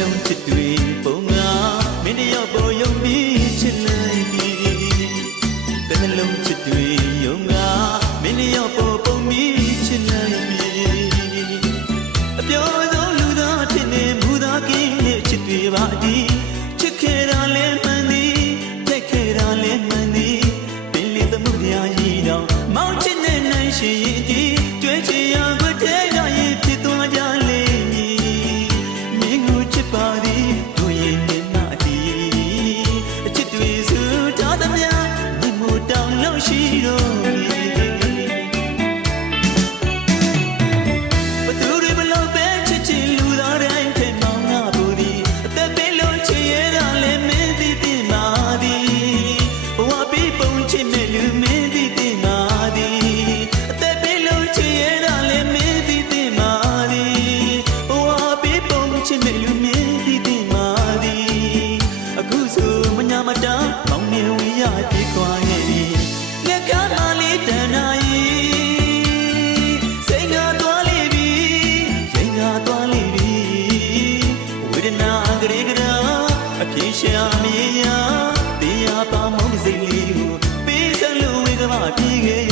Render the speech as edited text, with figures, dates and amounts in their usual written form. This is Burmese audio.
လုံးချစ်တွေပုံငါမင်းတယောက်ပေါ်ယုံပြီးချစ်လိုက်ပြီတနှလုံးချစ်တွေယုံငါမင်းတယောက်ပေါ်ပုံပြီးချစ်လိုက်ပြီအပြောဆုံးလူသားဖြစ်နေမူသားကင်းနဲ့ချစ်တွေပါဒီချစ်ခဲ့တာလဲမှန်သည်တိုက်ခဲ့တာလဲမှန်သည်ပင်လေးသမှုရာကြီးတော့မောင်ချစ်နဲ့နိုင်ရှိရင်ဒီကြွေးချရာခွတ်တဲ့ရရင်ဖြစ်သွားကြလေမြင်ကိုချစ်ပါသည်တို့ရဲ့မျက်နှာဒီအချစ်တွေစုထားသမျှမြင်မို့တောင်းလို့ရှိတော့ရှာမရတရားပါမောင်စိတ်လေးကိုပေးစလို့ဝေကမပြေခဲ့